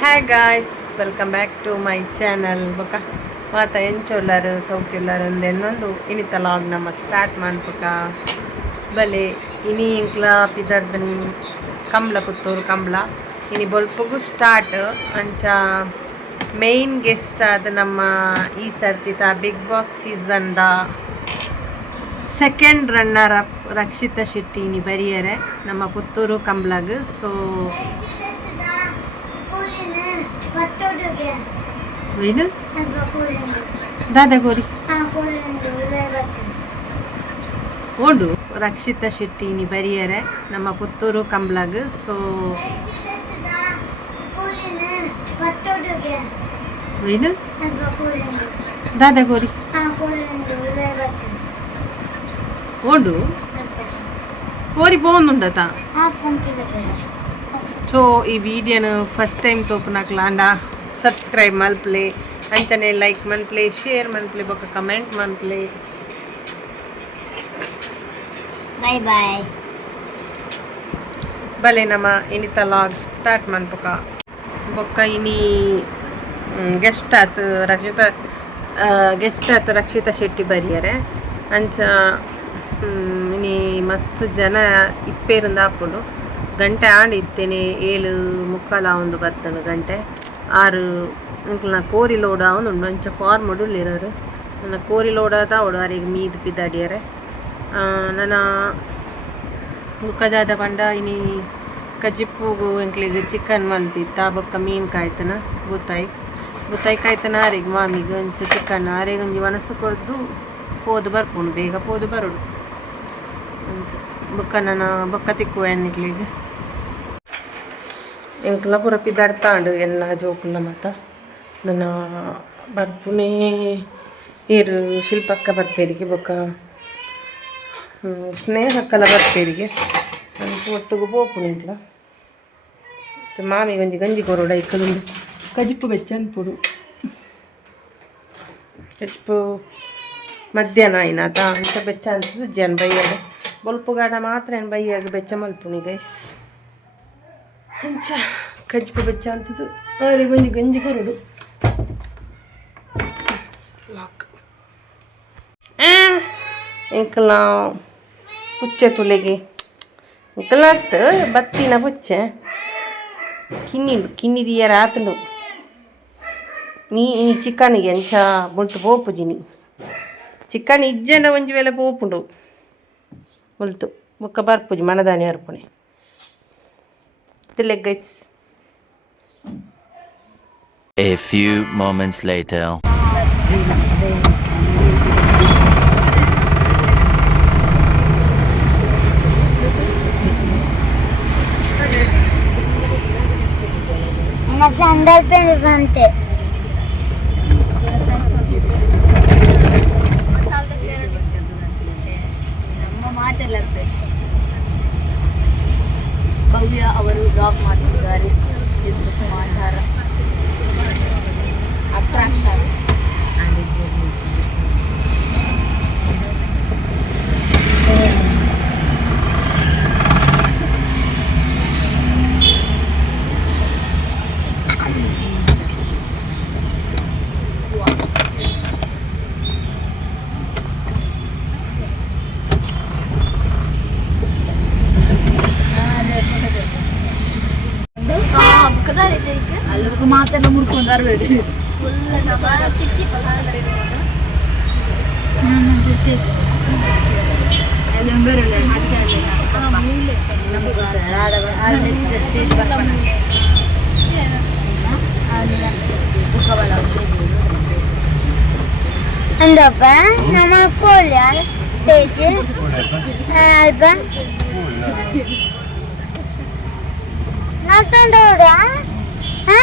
Hi guys welcome back to my channel ಬೊಕ ಮಾತ ಎಂಚೊಲ್ಲರು ಸೌಖ್ಯಲ್ಲರು ಎಂದೆನ್ನೊಂದು ಇನಿತ ಲಾಗ್ ನಮ್ಮ ಸ್ಟಾರ್ಟ್ ಮಾಡ್ಬೇಕ ಬಲೆ ಇನಿ ಇಂಕ್ಲ ಪಿದರ್ದನಿ ಕಂಬ್ಳ ಪುತ್ತೂರು ಕಂಬ್ಳ ಇನಿ ಬೊಲ್ಪುಗು ಸ್ಟಾರ್ಟ್ ಅಂಚ ಮೇಯ್ನ್ ಗೆಸ್ಟ್ ಆದ ನಮ್ಮ ಈ ಸರ್ತಿತ ಬಿಗ್ ಬಾಸ್ ಸೀಸನ್ದ second runner up Rakshitha Shetty ಇನಿ ಬರಿಯರೆ ನಮ್ಮ ಪುತ್ತೂರು ಕಂಬ್ಳಗ್ ಸೊ ಏನು ದಾದಾ ಗೋರಿ ಓಂಡು ರಕ್ಷಿತಾ ಶೆಟ್ಟಿ ಇನಿ ಬರಿಯರೆ ನಮ್ಮ ಪುತ್ತೂರು ಕಂಬ್ಳಗ್ ಸೊ ಏನು ದಾದಾ ಗೋರಿ ಓಂಡು ಕೋರಿ పోనుండతా ಸೊ ಈ ವಿಡಿಯೋನು ಫಸ್ಟ್ ಟೈಮ್ ತೋಪನಾಕ್ಲಾಂಡ ಸಬ್ಸ್ಕ್ರೈಬ್ ಮಲ್ಪ್ಲೆ ಅಂಚನೆ ಲೈಕ್ ಮನ್ಪ್ಲೆ ಶೇರ್ ಮನ್ಪ್ಲೆ ಬೊಕ್ಕ ಕಮೆಂಟ್ ಮನ್ಪ್ಲೆ ಬಾಯ್ ಬಾಯ್ ಬಲೆ ನಮ್ಮ ಇನಿತ ಲಾಗ್ ಸ್ಟಾರ್ಟ್ ಮನ್ಪಕ ಬೊಕ್ಕ ಇನಿ ಗೆಸ್ಟ್ ಆತು ರಕ್ಷಿತಾ ಶೆಟ್ಟಿ ಬರಿಯರೆ ಅಂಚ ಇನಿ ಮಸ್ತ್ ಜನ ಇಪ್ಪೇರಿಂದ ಹಾಕೊಂಡು ಗಂಟೆ ಆಡಿತ್ತೇನೆ 7:45 ಒಂದು ಬರ್ತದೆ ಗಂಟೆ 6 ಇಂಕ್ಲ ಕೋರಿ ಲೋಡ ಒಂದು ಅಂಚ ಫಾರ್ಮ್ ಉಡುಲಿರೋರು ನನ್ನ ಕೋರಿ ಲೋಡದ ಅವರಿಗೆ ಮೀದು ಪಿದಾಡಿಯರೆ ನನ್ನ ಮುಖದಾದ ಪಂಡ ಇನಿ ಕಜಿಪ್ಪುಗು ಎಂಕ್ಲಿಗೆ ಚಿಕನ್ ಮಲ್ತಿತ್ತ ಬೊಕ್ಕ ಮೀನು ಕಾಯ್ತನ ಬುತ್ತಾಯಿ ಕಾಯ್ತನ ಆರಿಗೆ ಮಾಮಿಗೆ ಒಂಚ ಚಿಕನ್ ಆರಿಗೆ ಒಂಜಿ ಮನಸ್ಸು ಕೊಡ್ದು ಪೋದು ಬರ್ಕೊಂಡು ಬೇಗ ಪೋದು ಬರೋಡು ಅಂಚ ಬೊಕ್ಕ ನನ್ನ ಬೊಕ್ಕ ತಿಕ್ಕುವ ಎಣ್ಣಿಕ್ಲಿಗೆ ಎಂಕ್ಲ ಪೂರ ಪಿದಾಡ್ತಾಂಡು ಎನ್ನ ಜೋಕುಲ್ಲ ಮತ್ತ ನನ್ನ ಬರ್ಪುನೇ ಏರು ಶಿಲ್ಪಕ್ಕ ಬರ್ಪೇರಿಗೆ ಬೊಕ್ಕ ಸ್ನೇಹಕ್ಕಲ ಬರ್ಪೇರಿಗೆ ಒಟ್ಟಿಗೆ ಪೋಪುನು ಇಂಕ್ಲ ಮಾಮಿ ಗಂಜಿ ಕೊರೋಡ ಇಕ್ಕಲುಂಡು ಕಜಿಪ್ಪು ಬೆಚ್ಚ ಅನ್ಪುಡು ಕಜಿಪ್ಪು ಮಧ್ಯಾಹ್ನ ಆಯ್ನಾತ ಅಂತ ಬೆಚ್ಚ ಅನ್ಸದು ಜನ ಬೈಯಾಗ ಬೊಲ್ಪುಗಾಡ ಮಾತ್ರ ಏನು ಬೈಯಾಗ ಬೆಚ್ಚ ಮಲ್ಪುನಿ ಗೈಸ್ ಅಂಚ ಕಜ್ಪು ಬೆಚ್ಚ ಅಂತದ್ದು ಅವ್ರಿಗೆ ಗಂಜಿ ಕೊರಡು ಲಾಕ್ ಇಂಕಲ ಪುಚ್ಚೆ ತುಲೆಗೆ ಇಂಕಲ ಬತ್ತಿನ ಪುಚ್ಚೆ ಕಿನ್ನಿದಿಯ ರಾತಂಡು ನೀ ಚಿಕನ್ಗೆ ಅಂಚ ಬೊಲ್ತು ಪೋಪುಜಿನಿ ಚಿಕನ್ ಇಜ್ಜೆಂಡ ಒಂಜಿ ವೇಳೆ ಪೋಪುಂಡು ಬೊಲ್ತು ಬೊಕ್ಕ ಬರ್ಪುಜಿ ಮನದಾನಿ ಬರ್ಪುಣೆ ತಿಲ್ಲೆ guys. A few moments later. ನನ್ನ ಸಂಡಲ್ ಪೆನ್ ಬಂತೆ ಭವ್ಯ ಅವರು ಡ್ರಾಪ್ ಮಾಡುತ್ತಿದ್ದಾರೆ ಎಂದು ಸಮಾಚಾರ. ಅಪ್ರಾಕ್ಷರ ಅಲ್ಲಿಗೂ ಮಾತೆಲ್ಲ ಮುರ್ಕೊಂಡು ಬರಬೇಡಿ andapa nama kolyar stage alba natandora ha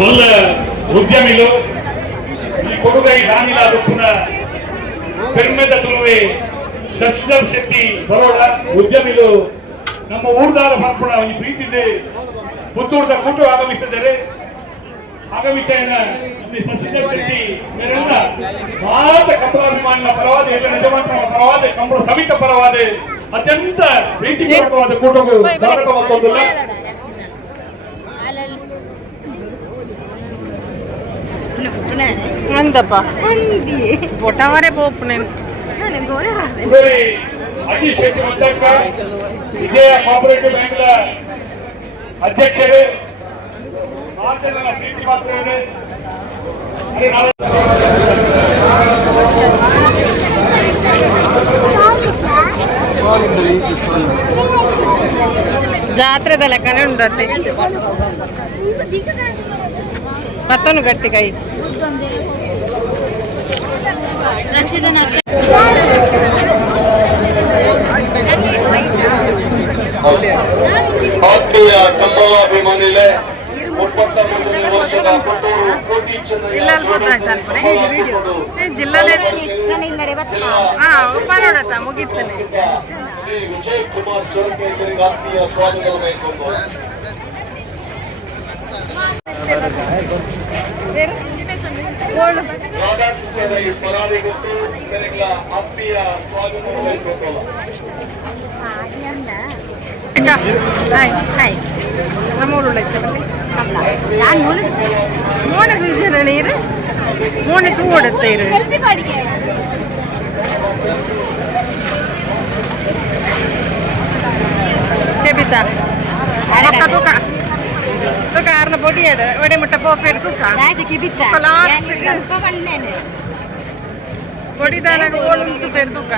Molla ఉద్యమిలో ఈ కొడుకై రాణిలా దుక్కున పెర్మెద తులువే శశిధర్ శెట్టి బరోడా ఉద్యమిలో ನಮ್ಮ ಊರ್ದಾದ ಮಕ್ಕಳ ಈ ಪ್ರೀತಿದೆ ಪುತ್ತೂರದ ಕೂಟು ಆಗಮಿಸಿದ್ದಾರೆ. ಆಗಮಿಸೇನ ನಮ್ಮ ಶಶಿಧರ್ ಶೆಟ್ಟಿ ಇವರೆಲ್ಲ ಮಾತ ಕಪಲಾಭಿಮಾನಿಗಳ ಪರವಾದ ಎಲ್ಲ ನಿಜವಂತರ ಪರವಾದ ಕಂಬಳ ಸಮಿತ ಪರವಾದ ಅತ್ಯಂತ ಪ್ರೀತಿಪೂರ್ವಕವಾದ ಕೂಟವು ಸ್ವಾಗತವಾಗುವುದಿಲ್ಲ. ಅಂದಪ್ಪ ಒಟ್ಟಾವರೆ ಪೋಪನೆ ಅಜೀಶ್ ಶೆಟ್ಟಿ ಮಂತಕ್ಕ ವಿಜಯ ಕೋಆಪರೇಟಿವ್ ಬ್ಯಾಂಕ್ನ ಅಧ್ಯಕ್ಷರೇ, ಆಚರಣ ಪ್ರೀತಿ ಮಾತ್ರವೇ ಜಾತ್ರೆದ ಲೆಕ್ಕನೇ ಉಂಟತ್ತೆ ಮತ್ತೊಂದು ಗಟ್ಟಿ ಕೈ ಆತ್ಮೀಯ ಕಂಬಳಾಭಿಮಾನಿಗಳೇ, 33ನೇ ವರ್ಷದ ಪುತ್ತೂರು ಕೋಟಿ ಚೆನ್ನಯ್ಯ ಜಿಲ್ಲೆ ಮುಗಿತಾನೆ ಶ್ರೀ ವಿಜಯ್ ಕುಮಾರ್ ಚೋರಕೇಂದ್ರಿಗೆ ಆತ್ಮೀಯ ಸ್ವಾಗತ ಬಯಸುವುದು. ರಾಧಾಕೃಷ್ಣರ ಈ ಪರಾರಿಗೊತ್ತು ಇವರಿಗಳ ಆತ್ಮೀಯ ಸ್ವಾಗತ ಬಯಸುವುದು. ಮೋನೆ ಬೀಜನ ನೀರು ಮೋನೆ ತೂಡುತ್ತೆ ಇರು ತೆಬಿತಾ ಮಕ್ಕ ತೂಕ ತೂಕ ಆರ್ನ ಬೊಡಿ ಎಡ ಒಡೆ ಮುಟ್ಟ ಪೋಪೇರು ತೂಕ ಲಾಸ್ಟ್ ಬೊಡಿ ದಾನಾಗ ಓಳುಂಟು ಪೇರು ತೂಕ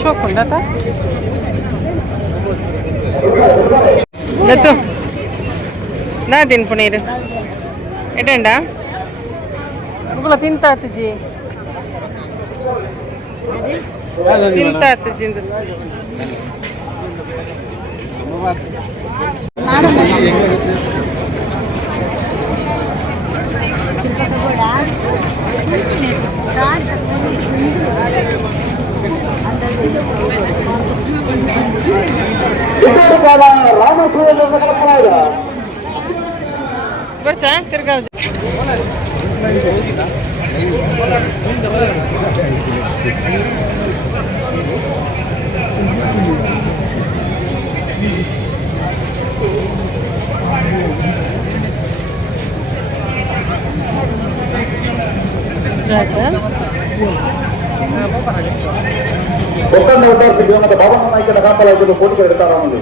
ಶೋಕುಂಡತ ಎತ್ತು ನಾ ತಿನ್ಪುಣೀರು ಎಟಂಡ ಮಗುಳ ತಿಂತಾತಜಿ ತಿಂತಾತಜಿ ಬರ್ತಾ ತಿರ್ಗಾವ್ ಒಕ್ಕಂದ ಉದ್ದಾರಿಸಿ ಮತ್ತು ಬಾಬಣ್ಣ ನಾಯ್ಕನ ಕಾಪಲಾಗಿದ್ದು ಕೋಟಿಗೆ ಇಡ್ತಾರ ಒಂದು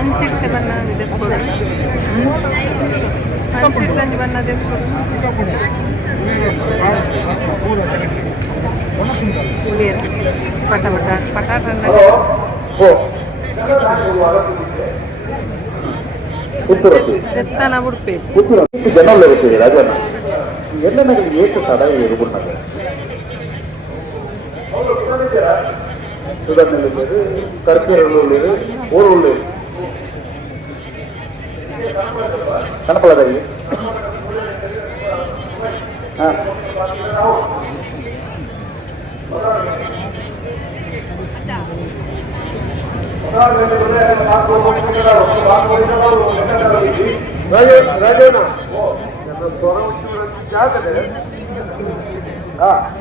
ಅಂತಿಟ್ಟ ಬಣ್ಣ ತೆಕ್ಕೊಡು, ಅಂತಿಟ್ಟಂಜಿ ಬಣ್ಣ ತೆಕ್ಕೊಡು. ಹುಡಿಯರ ಪಟ ಪಟ ಪಟಾಟ ఎత్తన ఉడిపేది జనంలో వచ్చేది రాజన్న ఎన్ననగలు ఏక తడ ఎరుగున్నది సుగంధలు లేదు, కర్పూరంలో లేదు, ఊరు లేదు, కనపడదవి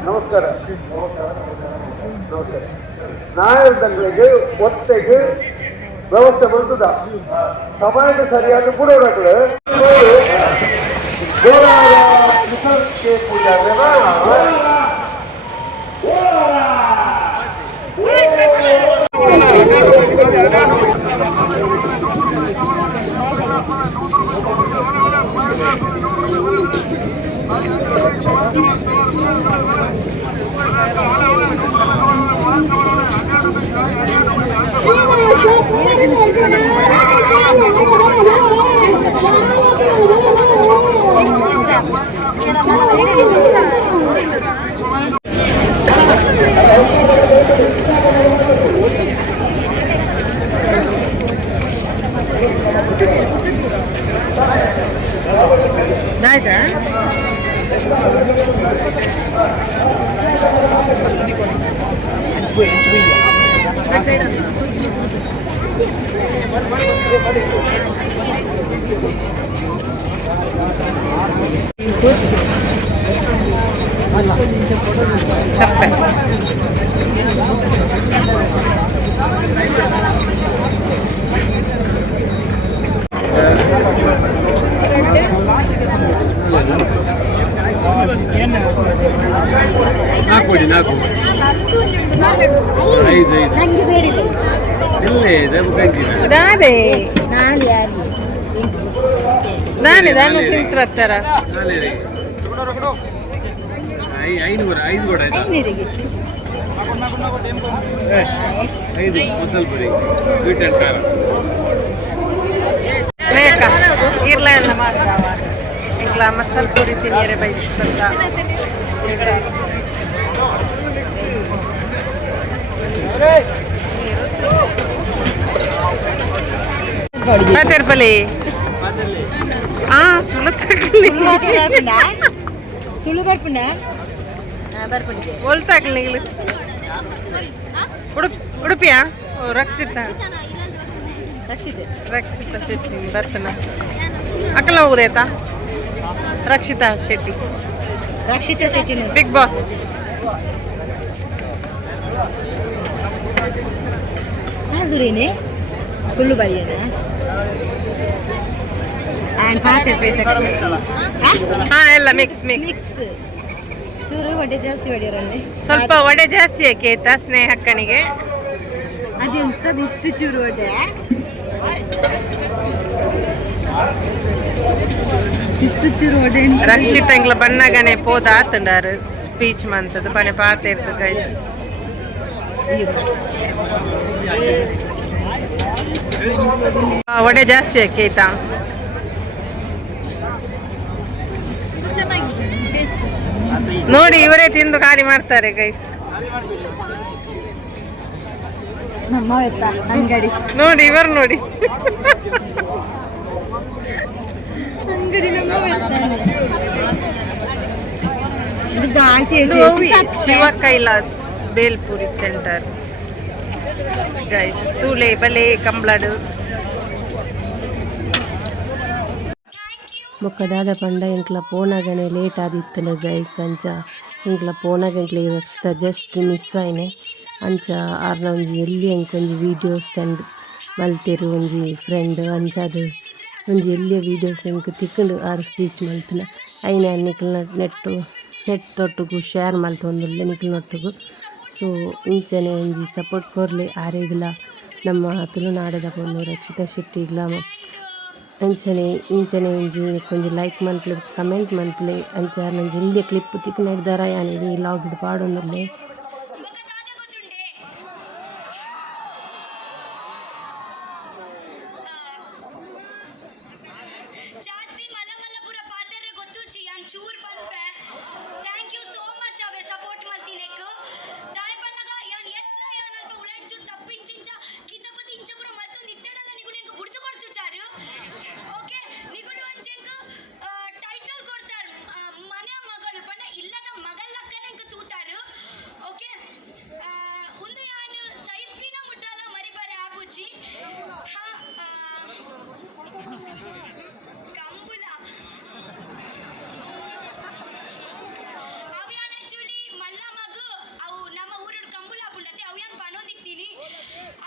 ನಮಸ್ಕಾರ. ನಾಯಕರಿಗೆ ಒತ್ತೆಗೆ ವ್ಯವಸ್ಥೆ ಬಂದದ ಸಮಯಕ್ಕೆ ಸರಿಯಾದ ಬಿಡೋರಾಕಡೆ ಪೂಜಾ ಆಯ್ತಾ? ಚಪ್ಪೆ ನಾನೇ ನಾನು ತಿಂತು ಬರ್ತಾರ మేక ఇర్లాండ్ మాత్రవా ఇంట్లో మసాలా పూరి తినేరే బయట తిరుపతి ತುಳು ಬರ್ಪುಂಡ ಒಲ್ತಾಕ್ಲಿ ಉಡುಪಿಯಾ ರಕ್ಷಿತಾ ರಕ್ಷಿತಾ ಶೆಟ್ಟಿ ಬರ್ತನ ಅಕ್ಕಲ ಊರೇತಾ ರಕ್ಷಿತಾ ಶೆಟ್ಟಿ ಬಿಗ್ ಬಾಸ್ ದೂರೇನೆ ಕುಳ್ಳು ಬಳಿಯನ ಎಲ್ಲ ಮಿಕ್ಸ್ ಚೂರು ವಡೆ ಜಾಸ್ತಿ ಹೊಡೆಯೋರಲ್ಲಿ ಸ್ವಲ್ಪ ವಡೆ ಜಾಸ್ತಿ ಆಯ್ತಾ ಸ್ನೇಹಕ್ಕನಿಗೆ ಅದೆಂತದ್ದು ಇಷ್ಟು ಚೂರು ವಡೆ ಇಷ್ಟು ಚೂರು ವಡೆ ರಕ್ಷಿತ ಎಂಗ್ಲ ಬಣ್ಣಗನೆ ಪೋದ ಆತುಂಡಾರು ಸ್ಪೀಚ್ ಮಂತದ್ದು ಪನೆ ಪಾತ ಇರ್ತದೆ ಗೈಸ್ ವಡೆ ಜಾಸ್ತಿ ಆಯ್ತಾ ನೋಡಿ ಇವರೇ ತಿಂದು ಖಾಲಿ ಮಾಡ್ತಾರೆ ಗೈಸ್ ನಮ್ಮ ಅಂಗಡಿ ನೋಡಿ ಇವರು ನೋಡಿ ಅಂಗಡಿ ಶಿವ ಕೈಲಾಸ್ ಬೇಲ್ಪುರಿ ಸೆಂಟರ್ ಗೈಸ್ ತೂಲೆ ಬಲೆ ಕಂಬ್ಳಡು ಬೊಕ್ಕದಾದ ಪಂಡ ಎಂಕ್ಲ ಪೋನಾಗನೆ ಲೇಟ್ ಆದಿತ್ತಲ್ಲ ಗೈಸ್ ಅಂಚ ಎಂಕ್ಲ ಪೋನಾಗ ಎಂಕ್ಲೆ ರಕ್ಷಿತ ಜಸ್ಟ್ ಮಿಸ್ ಆಯ್ನೆ ಅಂಚ ಆರ್ನ ಒಂಜಿ ಎಲ್ಲಿ ಎಂಕೊಂಜಿ ವೀಡಿಯೋಸ್ ಆ್ಯಂಡ್ ಮಲ್ತೆರು ಒಂಜಿ ಫ್ರೆಂಡ್ ಅಂಚಾದು ಒಂಜಿ ಎಲ್ಲಿಯ ವೀಡಿಯೋಸ್ ಎಂಕ್ ತಿಕ್ಕಂಡು ಆರು ಸ್ಪೀಚ್ ಮಲ್ತಿನ ಐನ ನಿಕ್ಲ್ನ ನೆಟ್ ತೊಟ್ಟುಗು ಶೇರ್ ಮಲ್ತೊಂದುಲ್ಲೆ ನಿಕ್ಲ್ನೊಟ್ಟುಗು. ಸೊ ಇಂಚನೆ ಒಂಜಿ ಸಪೋರ್ಟ್ ಕೊರ್ಲೆ ಆರೆಗ್ಲ ನಮ್ಮ ತುಳುನಾಡದ ಪೊನ್ನು ರಕ್ಷಿತಾ ಶೆಟ್ಟಿಗ್ಲ ಅಂಚನೆ ಇಂಚನೆ ಒಂಜಿ ಒಂಜಿ ಲೈಕ್ ಮನ್ಪುಲೆ ಕಮೆಂಟ್ ಮನ್ಪುಲೆ ಅಂಚ ನಂಗೆ ಎಲ್ಲಿಯ ಕ್ಲಿಪ್ ತಿಕ್ಕ ನಡೆದಾರ ಯಾನ್ ಇಡೀ ಲಾಗ್ಡ್ ಪಾಡೊಂದುಲ್ಲೆ. ಜಾಸ್ತಿ ಮಲಮಲ್ಲಪುರ ಪಾತೆರೆ ಗೊತ್ತುಂಚಿ ಯಾನ್ ಚೂರ್ ಪನ್ಪೆ ಥ್ಯಾಂಕ್ ಯು ಸೋ ಮಚ್ ಅವೇ ಸಪೋರ್ಟ್ ಮಲ್ತಿನೆಕ್ ದಾಯ್ ಪನ್ನಗ ಯಾನ್ ಎತ್ಲ ಯಾನ್ ಅಲ್ಪ ಉಲಾಡ್ ಚೂರ್ ತಪ್ಪಿಂಚಿಂಚ ಕಿತಪತಿ ಇಂಚಪುರ ಮಲ್ತೊಂದು ಇತ್ತೆಡಲ್ಲ ನಿಗುಲು ಎಂಕ್ ಬುಡ್ದು ಕೊಡ್ತು ಚಾರು ಓಕೆ ನಿಗುಲು ಅಂಚೆಂಕ್ ಟೈಟಲ್ ಕೊಡ್ತಾರ್ ಮನೆ ಮಗಳು ಪಂಡ ಇಲ್ಲದ ಮಗಲ್ಲಕ್ಕನೆ ಎಂಕ್ ತೂತಾರು ಓಕೆ ಉಂದು ಯಾನ್ ಸೈಫಿನ ಮುಟ್ಟಲ ಮರಿಬಾರೆ ಆಪುಜಿ ಹಾ ಕಂಬುಲ ಅವ್ಯಾನ್ ಆಕ್ಚುಲಿ ಮಲ್ಲ ಮಗು ಅವು ನಮ್ಮ ಊರಡ್ ಕಂಬುಲ ಪುಂಡತೆ ಅವ್ಯಾನ್ ಪನೊಂದಿತ್ತೀನಿ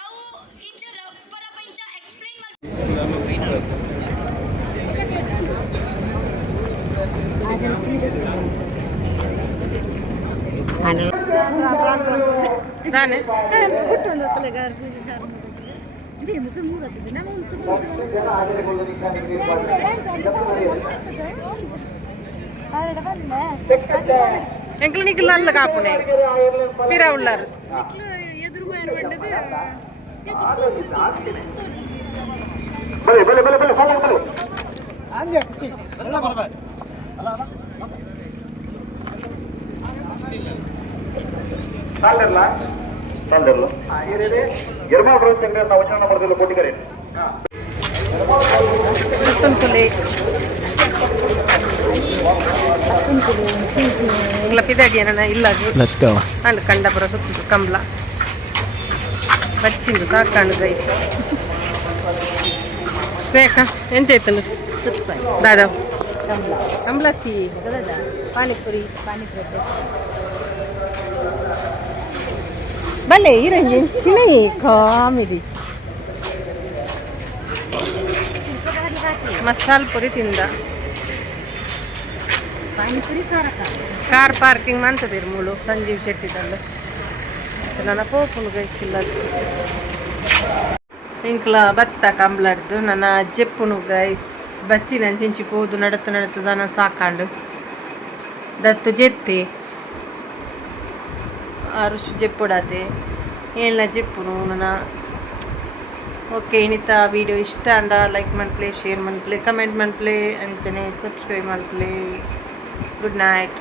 ಅವು ಇಂಚ ಪರಪ ಇಂಚ ಎಕ್ಸ್ಪ್ಲೈನ್ ತಾನೆ ಎಂಕ್ಲು ನಿಕ್ಲು ನಲ್ಲ ಕಾಪುನೆ ಪಿರ ಉಳ್ಳಾರು ಸಾಲ್ದಿರಲ್ಲ ಎರಮಾಲ್ ರೋಸ್ ನಾವು ವಚನ ಮಾಡ್ತಿಲ್ಲ ಕೊಟ್ಟಿದ್ದಾರೆ ತುಂತುಲೆ ಇಂಗ್ಲ ಪಿದಾಡಿ ಅಣ್ಣ ಇಲ್ಲ ಅಂಡ್ ಕಂಡಪುರ ಸುತ್ತು ಕಂಬ್ಲ ಬಚ್ಚಿಂದು ಸಾಕಾಂಡು ಗೈ ಸ್ನೇಕ ಎಂಚೈತನು ದಾದಾ ಕಂಬ್ಲತ್ತಿ ಪಾನಿಪುರಿ ಬಲ್ಲೆ ಇರಂಜಿ ತಿನ್ನೈ ಕಾಮಿಡಿ ಮಸಾಲೆ ಪುರಿ ತಿಂದ ಕಾರ್ ಪಾರ್ಕಿಂಗ್ ಮಾಡ್ತದಿರು ಮೂಳು ಸಂಜೀವ್ ಶೆಟ್ಟಿದಲ್ಲ ನನ್ನ ಪೋಪುನು ಗೈಸಿಲ್ಲ ಇಂಕ್ಲ ಬತ್ತ ಕಂಬ್ಲಡ್ದು ನನ್ನ ಜೆಪ್ಪುನು ಗೈಸ್ ಬಚ್ಚಿನ ಚಿಂಚಿ ಪೋದು ನಡತು ದನ ಸಾಕಾಂಡು ದತ್ತು ಜೆತ್ತಿ ಆರುಷ್ ಜೆಪ್ಪುಡಾತೆ ಏಳ್ನ ಜೆಪ್ಪುನು ನನ್ನ ಓಕೆ ಇನ್ನಿತ ವೀಡಿಯೋ ಇಷ್ಟ ಅಂಡ ಲೈಕ್ ಮನ್ಪ್ಲೆ ಶೇರ್ ಮನ್ಪ್ಲೆ ಕಮೆಂಟ್ ಮನ್ಪ್ಲೆ ಅಂಚನೆ ಸಬ್ಸ್ಕ್ರೈಬ್ ಮನ್ಪ್ಲೆ ಗುಡ್ ನೈಟ್.